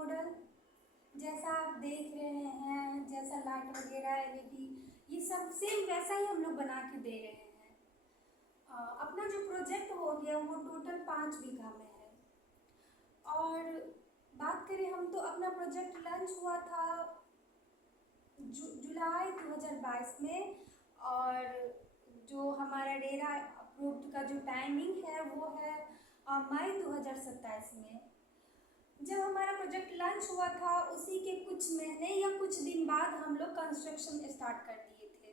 Model जैसा आप देख रहे हैं, जैसा लाइट वगैरह एलईडी ये सब सेम वैसा ही हम लोग बना के दे रहे हैं। अपना जो प्रोजेक्ट हो गया वो टोटल 5 बीघा में है। और बात करें हम तो अपना प्रोजेक्ट लॉन्च हुआ था जुलाई 2022 में, और जो हमारा रेरा अप्रूव्ड का जो टाइमिंग है वो है मई 2027 में। जब हमारा प्रोजेक्ट लॉन्च हुआ था उसी के कुछ महीने या कुछ दिन बाद हम लोग कंस्ट्रक्शन स्टार्ट कर दिए थे।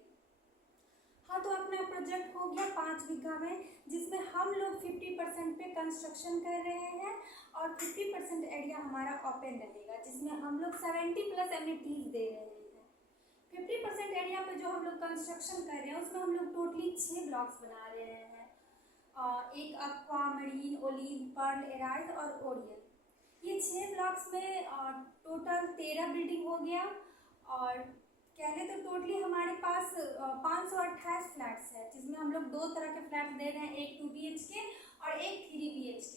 हाँ, तो अपना प्रोजेक्ट हो गया 5 बीघा में, जिसमें हम लोग 50% पे कंस्ट्रक्शन कर रहे हैं और 50% एरिया हमारा ओपन रहेगा, जिसमें हम लोग 70+ एमिनिटीज़ दे रहे हैं। 50% एरिया पे जो हम लोग कंस्ट्रक्शन कर रहे हैं उसमें हम लोग टोटली 6 ब्लॉक्स बना रहे हैं। एक aqua, marine, olive, pearl, arise और ओरियन। ये 6 ब्लॉक्स में टोटल 13 बिल्डिंग हो गया। और कह लें तो टोटली हमारे पास 528 फ्लैट्स है, जिसमें हम लोग 2 तरह के फ्लैट्स दे रहे हैं, एक 2 BHK और एक 3 BHK।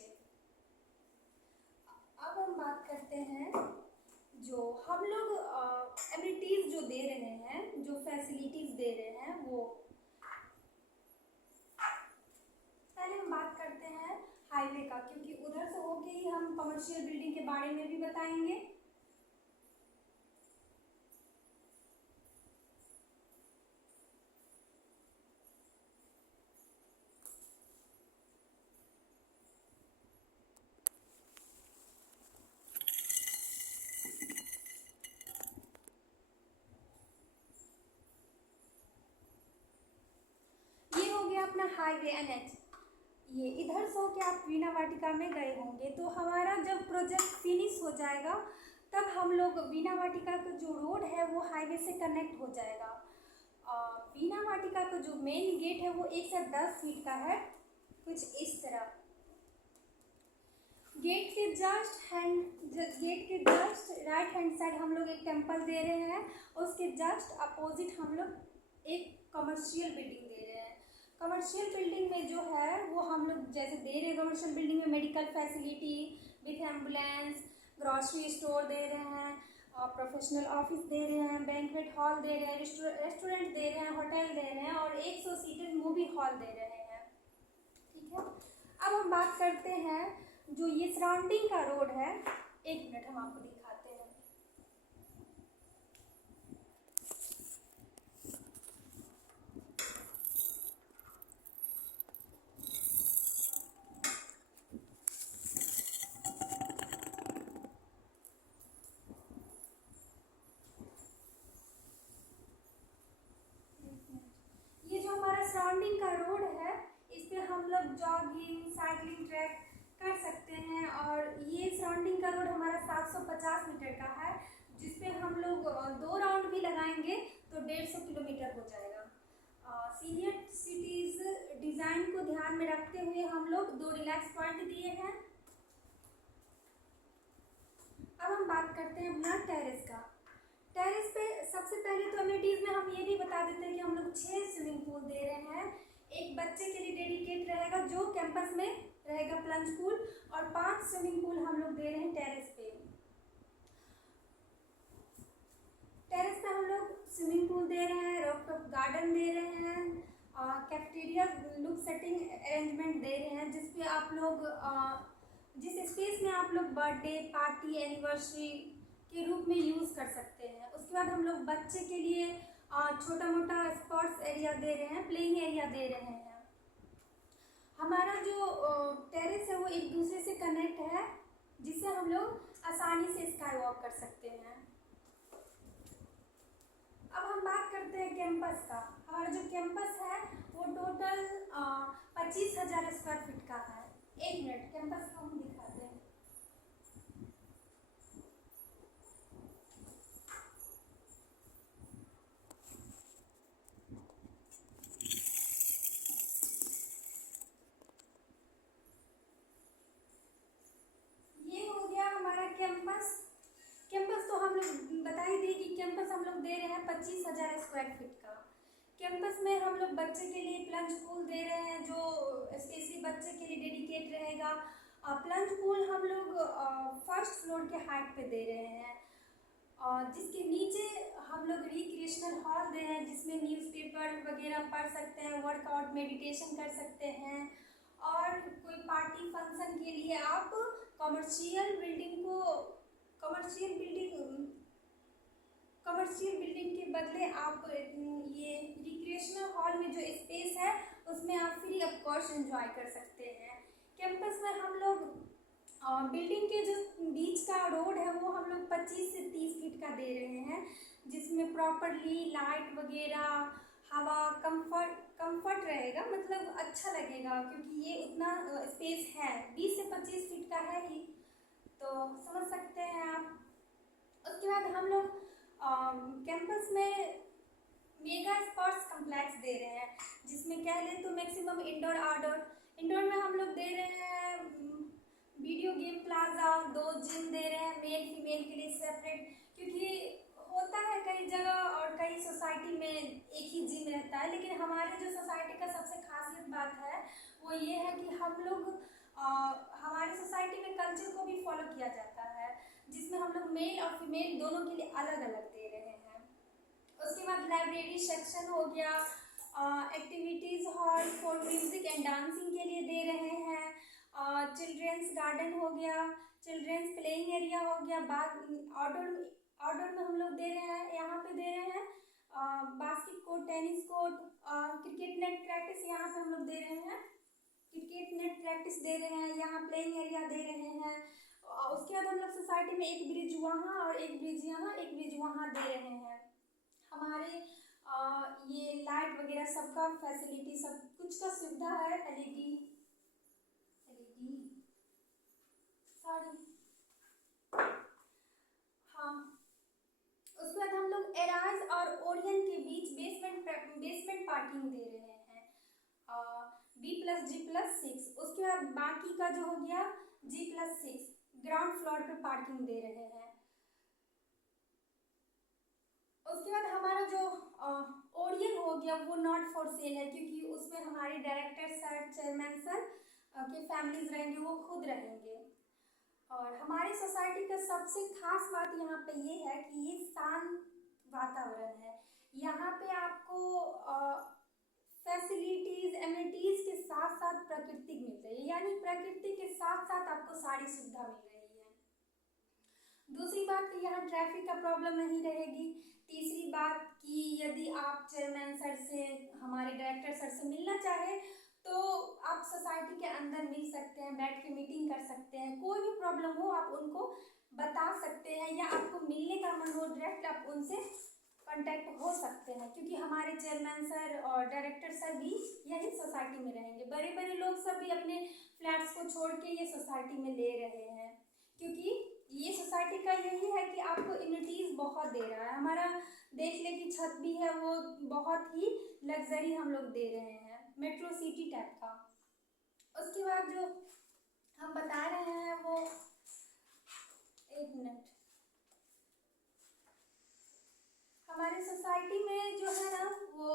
अब हम बात करते हैं जो हम लोग एमिनिटीज़ जो दे रहे हैं, जो फैसिलिटीज़ दे रहे हैं वो पहले हम बात करते हैं हाईवे का, क्योंकि उधर से होके ही हम कमर्शियल बिल्डिंग के बारे में भी बताएंगे। ये हो गया अपना हाईवे NH। ये इधर से होके आप वीणा वाटिका में गए होंगे, तो हमारा जब प्रोजेक्ट फिनिश हो जाएगा तब हम लोग वीणा वाटिका का जो रोड है वो हाईवे से कनेक्ट हो जाएगा। वीणा वाटिका का जो मेन गेट है वो 1 से 10 फीट का है, कुछ इस तरह। गेट के जस्ट राइट हैंड साइड हम लोग एक टेम्पल दे रहे हैं, उसके जस्ट अपोजिट हम लोग एक कमर्शियल बिल्डिंग दे रहे हैं। कमर्शियल बिल्डिंग में जो है वो हम लोग जैसे दे रहे हैं, कमर्शियल बिल्डिंग में medical facility with ambulance, grocery store दे रहे हैं, प्रोफेशनल ऑफिस दे रहे हैं, बैंक्वेट हॉल दे रहे हैं, रेस्टोरेंट दे रहे हैं, होटल दे रहे हैं और 100 सीटेड मूवी हॉल दे रहे हैं। ठीक है, अब हम बात करते हैं जो ये सराउंडिंग का रोड है। एक मिनट हम आपको दिखाते हैं। ये जो हमारा सराउंडिंग का रोड है इस पे हम लोग जॉगिंग, साइकिलिंग ट्रैक कर सकते हैं। और ये सराउंडिंग का रोड हमारा 750 मीटर का है, जिसपे हम लोग 2 राउंड भी लगाएंगे तो 150 किलोमीटर हो जाएगा। सीनियर सिटीज डिज़ाइन को ध्यान में रखते हुए हम लोग 2 रिलैक्स पॉइंट दिए हैं। अब हम बात करते हैं अपना टेरेस का। टेरेस पे सबसे पहले तो अमेनिटीज़ में हम ये भी बता देते हैं कि हम लोग 6 स्विमिंग पूल दे रहे हैं। एक बच्चे के लिए डेडिकेट रहेगा जो कैंपस में रहेगा प्लंज पूल, और 5 स्विमिंग पूल हम लोग दे रहे हैं टेरेस पे। टेरेस पे हम लोग स्विमिंग पूल दे रहे हैं, रूफटॉप गार्डन दे रहे हैं, cafeteria look setting arrangement they रहे हैं, जिसपे आप लोग जिस स्पेस में आप लोग बर्थडे पार्टी एनिवर्सरी के रूप में यूज़ कर सकते हैं। उसके बाद हम लोग बच्चे के लिए छोटा मोटा स्पोर्ट्स एरिया दे रहे हैं, प्लेइंग एरिया दे रहे हैं। हमारा जो टेरेस है वो एक दूसरे से कनेक्ट है, जिससे हम लोग आसानी से स्काई वॉक कर सकते हैं। अब हम बात करते हैं कैंपस का। हमारा जो कैंपस है वो टोटल 25,000 स्क्वायर फीट का है। एक मिनट, कैंपस को हम दिखाते हैं। ये हो गया हमारा कैंपस। कैंपस तो हम लोग बता ही दिए कि कैंपस हम लोग दे रहे हैं 25,000 स्क्वायर फीट का। कैंपस में हम लोग बच्चे के लिए प्लंज पूल दे रहे हैं जो स्पेशली बच्चे के लिए डेडिकेट रहेगा। प्लंज पूल हम लोग फर्स्ट फ्लोर के हाइट पे दे रहे हैं, और जिसके नीचे हम लोग रिक्रिएशनल हॉल दे रहे हैं, जिसमें न्यूज़पेपर वगैरह पढ़ सकते हैं, वर्कआउट मेडिटेशन कर सकते हैं। और कोई पार्टी फंक्शन के लिए आप कमर्शियल बिल्डिंग को कमर्शियल बिल्डिंग के बदले आप ये रिक्रिएशनल हॉल में जो स्पेस है उसमें आप फ्री ऑफ कॉस्ट एंजॉय कर सकते हैं। कैंपस में हम लोग बिल्डिंग के जो बीच का रोड है वो हम लोग 25 से 30 फीट का दे रहे हैं, जिसमें प्रॉपरली लाइट वगैरह, हवा, कंफर्ट रहेगा, मतलब अच्छा लगेगा, क्योंकि ये उतना स्पेस है, 20 से 25 फीट का है ही, तो समझ सकते हैं आप। उसके बाद हम लोग कैंपस में मेगा स्पोर्ट्स कम्प्लेक्स दे रहे हैं, जिसमें कह लें तो मैक्सिमम इंडोर में हम लोग दे रहे हैं वीडियो गेम प्लाजा, 2 जिम दे रहे हैं मेल फीमेल के लिए सेपरेट, क्योंकि होता है कई जगह और कई सोसाइटी में एक ही जिम रहता है, लेकिन हमारे जो सोसाइटी का सबसे खासियत बात है वो ये है कि हम लोग हमारे सोसाइटी में कल्चर को भी फॉलो किया जाता है, जिसमें हम लोग मेल और फीमेल दोनों के लिए अलग अलग दे रहे हैं। उसके बाद लाइब्रेरी सेक्शन हो गया, activities hall for music and dancing के लिए दे रहे हैं, चिल्ड्रेंस गार्डन हो गया, चिल्ड्रेंस प्लेइंग एरिया हो गया, आउटडोर में हम लोग दे रहे हैं, यहाँ पे दे रहे हैं basket court, tennis court, cricket net practice यहाँ पे हम लोग दे रहे हैं, क्रिकेट नेट प्रैक्टिस दे रहे हैं, यहाँ प्लेइंग एरिया दे रहे हैं। उसके बाद हम लोग सोसाइटी में एक ब्रिज वहाँ और एक ब्रिज यहाँ, एक ब्रिज वहाँ दे रहे हैं। हमारे ये लाइट वगैरह सबका फैसिलिटी, सब कुछ का सुविधा है, एलईडी सॉरी, हाँ। उसके बाद हम लोग एराज और ओरियन के बीच बेसमेंट पार्किंग दे रहे हैं, B+G+6। उसके बाद बाकी का जो हो गया G+6 ग्राउंड फ्लोर पे पार्किंग दे रहे हैं। उसके बाद हमारा जो ओरियन हो गया वो नॉट फॉर सेल है, क्योंकि उसमें हमारे डायरेक्टर सर, चेयरमैन सर के फैमिलीज रहेंगे, वो खुद रहेंगे। और हमारी सोसाइटी का सबसे खास बात यहाँ पे ये है कि ये शांत वातावरण है, यहाँ पे आपको फैसिलिटीज़ एमिनिटीज़ के साथ साथ प्रकृति मिल रही है, यानी प्रकृति के साथ साथ आपको सारी सुविधा मिल रही है। दूसरी बात कि यहाँ ट्रैफिक का प्रॉब्लम नहीं रहेगी। तीसरी बात कि यदि आप चेयरमैन सर से, हमारे डायरेक्टर सर से मिलना चाहे तो आप सोसाइटी के अंदर मिल सकते हैं, बैठ के मीटिंग कर सकते हैं, कोई भी प्रॉब्लम हो आप उनको बता सकते हैं, या आपको मिलने का मन हो डायरेक्ट आप उनसे कांटेक्ट हो सकते हैं, क्योंकि हमारे चेयरमैन सर और डायरेक्टर सर भी यही सोसाइटी में रहेंगे। बड़े बड़े लोग सब भी अपने फ्लैट्स को छोड़ के ये सोसाइटी में ले रहे हैं, क्योंकि ये सोसाइटी का यही है कि आपको इम्यूनिटीज़ बहुत दे रहा है। हमारा देख ले कि छत भी है वो बहुत ही लग्जरी हम लोग दे रहे हैं, मेट्रो सिटी टाइप का। उसके बाद जो हम बता रहे हैं वो, एक मिनट, हमारे सोसाइटी में जो है ना वो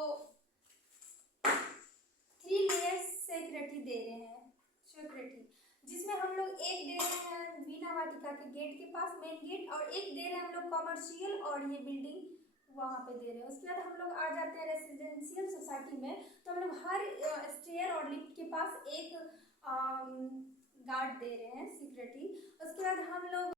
3 लेयर्स सिक्योरिटी दे रहे हैं, सिक्योरिटी, जिसमें हम लोग एक दे रहे हैं वीणा वाटिका के गेट के पास, मेन गेट, और एक दे रहे हैं हम लोग कमर्शियल और ये बिल्डिंग वहाँ पे दे रहे हैं। उसके बाद हम लोग आ जाते हैं रेसिडेंशियल सोसाइटी में, तो हम लोग हर स्टेयर और लिफ्ट के पास एक गार्ड दे रहे हैं, सिक्योरिटी। उसके बाद हम लोग